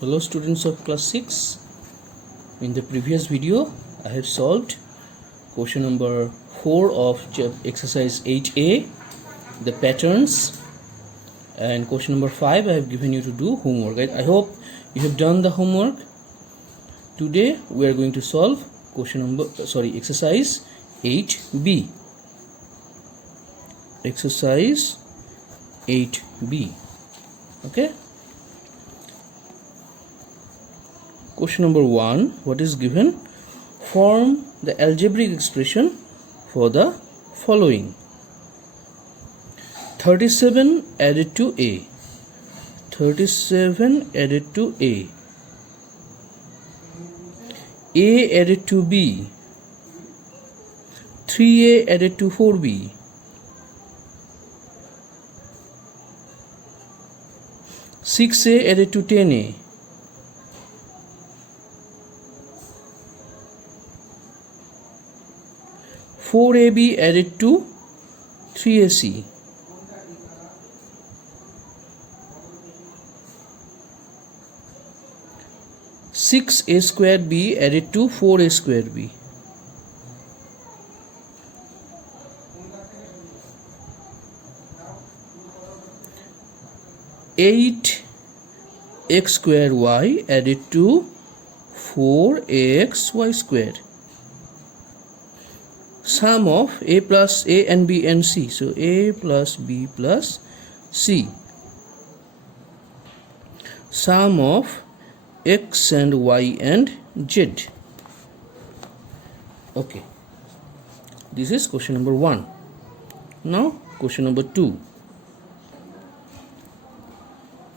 Hello students of class 6. In the previous video I have solved question number 4 of exercise 8a, the patterns, and question number 5 I have given you to do homework. I hope you have done the homework. Today we are going to solve exercise 8b. Exercise 8b. Okay. Question number 1, what is given? Form the algebraic expression for the following. 37 added to A. 37 added to A. A added to B. 3A added to 4B. 6A added to 10A. 4AB added to 3AC. 6A squared B added to 4A squared B. 8x squared y added to 4axy squared. Sum of A plus A and B and C. So A plus B plus C. Sum of X and Y and Z. Okay. This is question number 1. Now question number 2.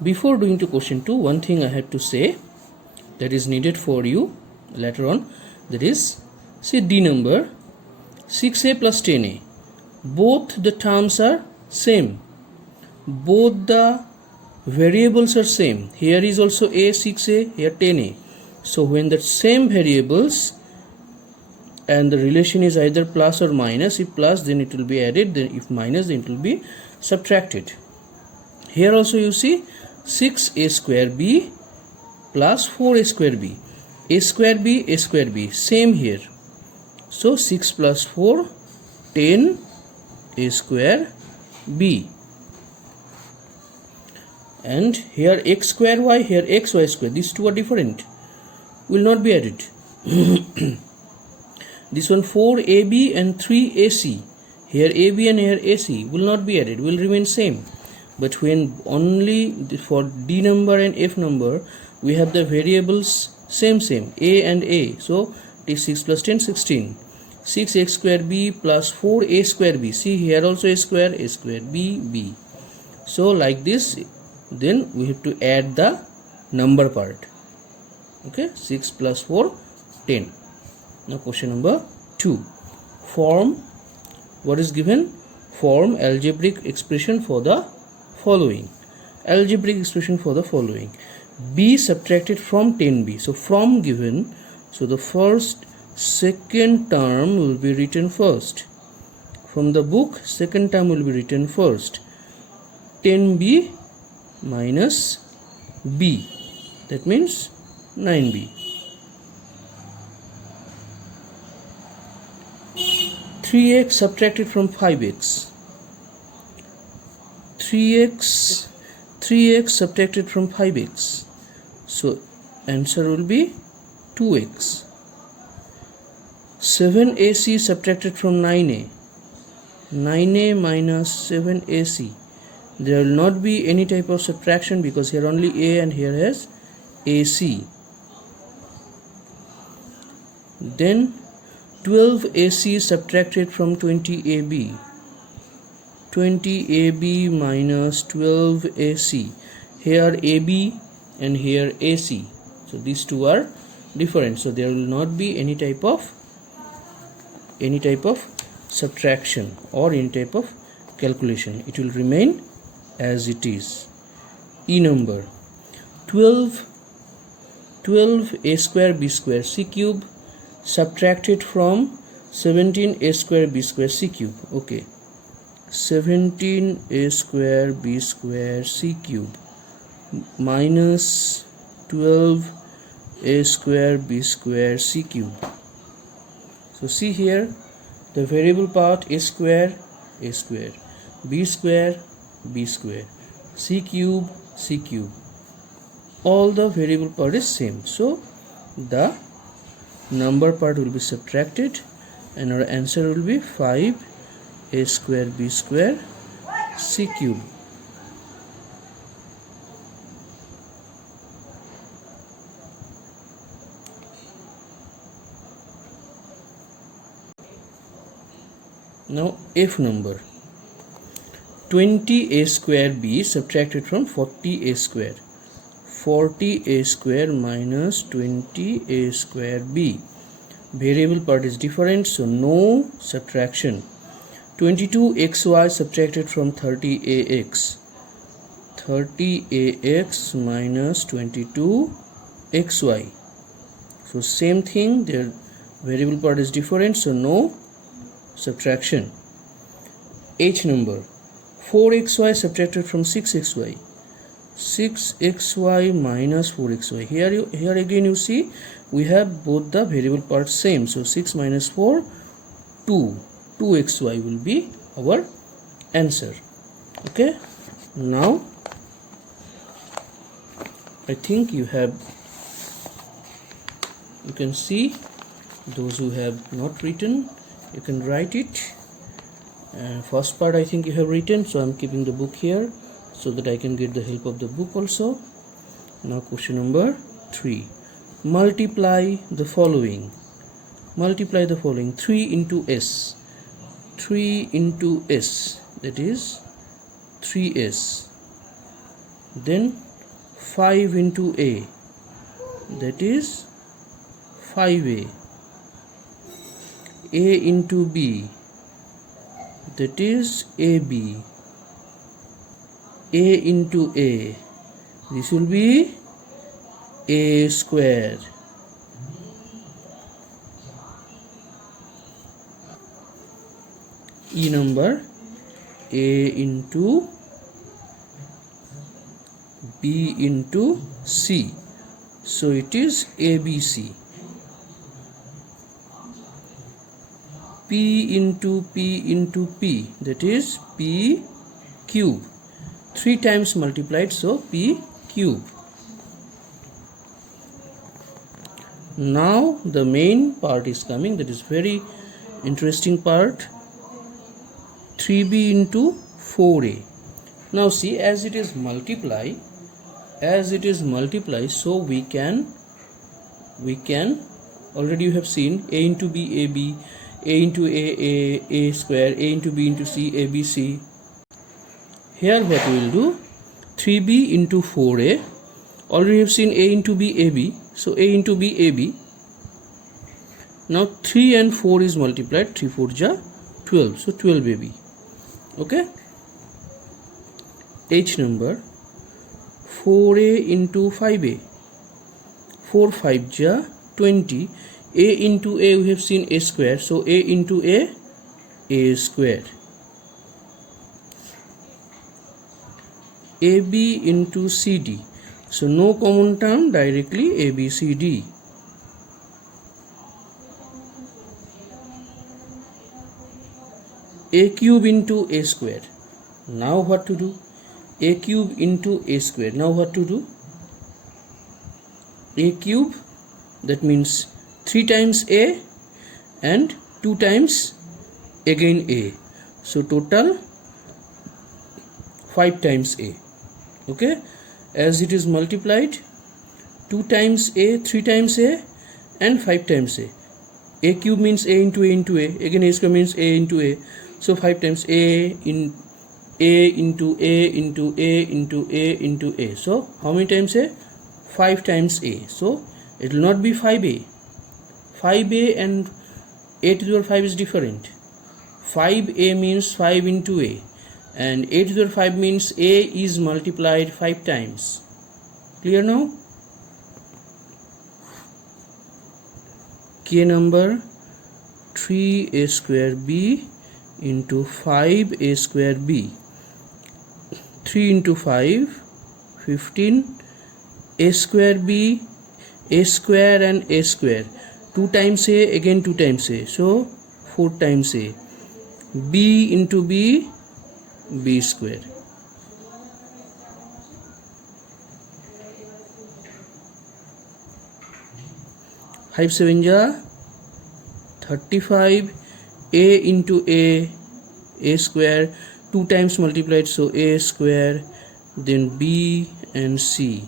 Before doing to question 2, one thing I have to say that is needed for you later on. That is, say D number 6A plus 10A. Both the terms are same. Both the variables are same. Here is also A, 6A, here 10A. So when the same variables and the relation is either plus or minus, if plus then it will be added, then if minus then it will be subtracted. Here also you see 6A square B plus 4A square B. A square B, same here. So 6 plus 4, 10 A square B. And here x square y, here xy square. These two are different. Will not be added. This one 4AB and 3AC. Here AB and here AC will not be added. Will remain same. But when only for D number and F number, we have the variables same A and A. So it is 6 plus 10, 16. 6x square B plus 4A square B. See here also A square B, B. So like this, then we have to add the number part. Okay, 6 plus 4, 10. Now question number 2. Form, what is given? Form algebraic expression for the following. Algebraic expression for the following. B subtracted from 10B. So from given, so the second term will be written first. From the book, second term will be written first. 10B minus B. That means 9B. 3x subtracted from 5x. 3x subtracted from 5x. So answer will be 2x. 7AC subtracted from 9A. 9A minus 7AC. There will not be any type of subtraction because here only A and here has AC. Then 12AC subtracted from 20AB. 20AB minus 12AC. Here AB and here AC. So these two are different. So there will not be any type of subtraction or any type of calculation. It will remain as it is. E number 12 A square B square C cube subtracted from 17 A square B square C cube. Okay, 17 a square b square c cube minus 12a square b square c cube. So see here, the variable part a square, b square, b square, c cube, all the variable part is same. So the number part will be subtracted and our answer will be 5a square b square c cube. Now f number, 20a square b subtracted from 40a square. 40a square minus 20a square b. Variable part is different, so no subtraction. 22xy subtracted from 30ax. 30ax minus 22xy. So same thing, their variable part is different, so no subtraction. H number, 4xy subtracted from 6xy. 6xy minus 4xy. Here again you see we have both the variable parts same. So 6 minus 4, 2. 2xy will be our answer. Okay. Now I think you can see, those who have not written, you can write it. First part I think you have written, so I'm keeping the book here so that I can get the help of the book also. Now question number 3. Multiply the following. 3 into s. 3 into s, that is 3s. Then 5 into a, that is 5a. A into b, that is ab. A into a, this will be a square. E number, a into b into c, so it is abc. P into p, that is p cube. 3 times multiplied, so p cube. Now the main part is coming, that is very interesting part. 3b into 4a. Now see, as it is multiply, so we can already you have seen a into b, ab, a into a square, a into b into c, abc. Here what we will do, 3b into 4a, already have seen a into b, ab, so a into b, ab. Now 3 and 4 is multiplied, 3 4 ja 12, so 12ab. Okay. H number, 4a into 5a. 4 5 ja 20. A into a, we have seen a square, so a into a square. AB into CD, so no common term, directly ABCD. A cube into a square. Now what to do? A cube into a square. Now what to do? A cube, that means 3 times a and 2 times again a, so total 5 times a. Okay, as it is multiplied, 2 times a, 3 times a and 5 times a. A cube means a into a into a, again a square means a into a, so 5 times a in a into a into a into a into a. So how many times a? 5 times a. So it will not be 5a. 5a and a to the power 5 is different. 5a means 5 into a, and a to the power 5 means a is multiplied 5 times. Clear now? K number, 3a square b into 5a square b. 3 into 5, 15, a square b, a square and a square, 2 times a, again 2 times a, so 4 times a, b into b, b square. Five seven ja 35, a into a square, 2 times multiplied, so a square, then b and c.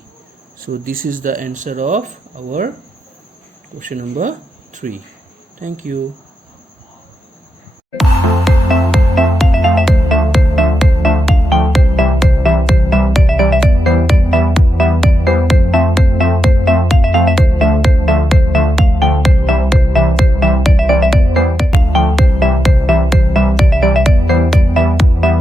So this is the answer of our question number 3. Thank you.